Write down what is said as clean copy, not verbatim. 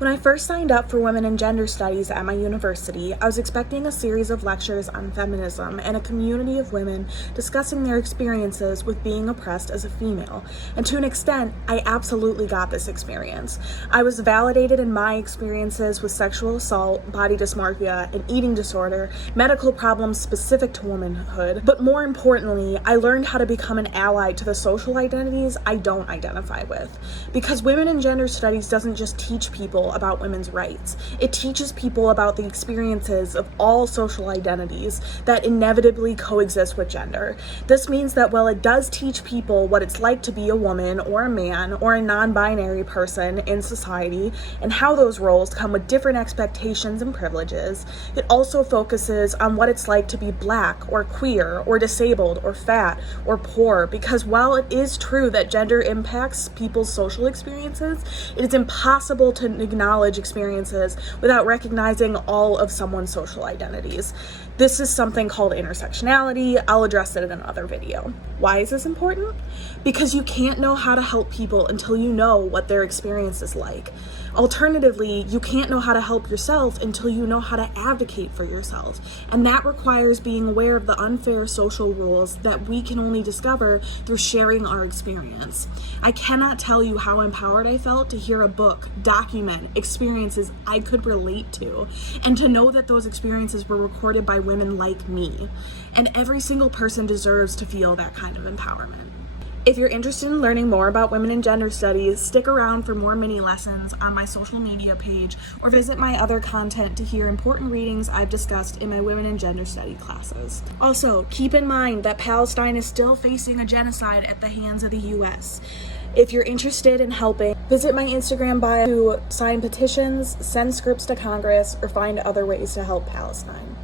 When I first signed up for Women and Gender Studies at my university, I was expecting a series of lectures on feminism and a community of women discussing their experiences with being oppressed as a female. And to an extent, I absolutely got this experience. I was validated in my experiences with sexual assault, body dysmorphia, an eating disorder, medical problems specific to womanhood. But more importantly, I learned how to become an ally to the social identities I don't identify with. Because Women and Gender Studies doesn't just teach people about women's rights. It teaches people about the experiences of all social identities that inevitably coexist with gender. This means that while it does teach people what it's like to be a woman or a man or a non-binary person in society and how those roles come with different expectations and privileges, it also focuses on what it's like to be Black or queer or disabled or fat or poor, because while it is true that gender impacts people's social experiences, it is impossible to acknowledge experiences without recognizing all of someone's social identities. This is something called intersectionality. I'll address it in another video. Why is this important? Because you can't know how to help people until you know what their experience is like. Alternatively, you can't know how to help yourself until you know how to advocate for yourself. And that requires being aware of the unfair social rules that we can only discover through sharing our experience. I cannot tell you how empowered I felt to hear a book document experiences I could relate to, and to know that those experiences were recorded by women like me. And every single person deserves to feel that kind of empowerment. If you're interested in learning more about women and gender studies, stick around for more mini lessons on my social media page, or visit my other content to hear important readings I've discussed in my women and gender study classes. Also, keep in mind that Palestine is still facing a genocide at the hands of the US. If you're interested in helping, visit my Instagram bio to sign petitions, send scripts to Congress, or find other ways to help Palestine.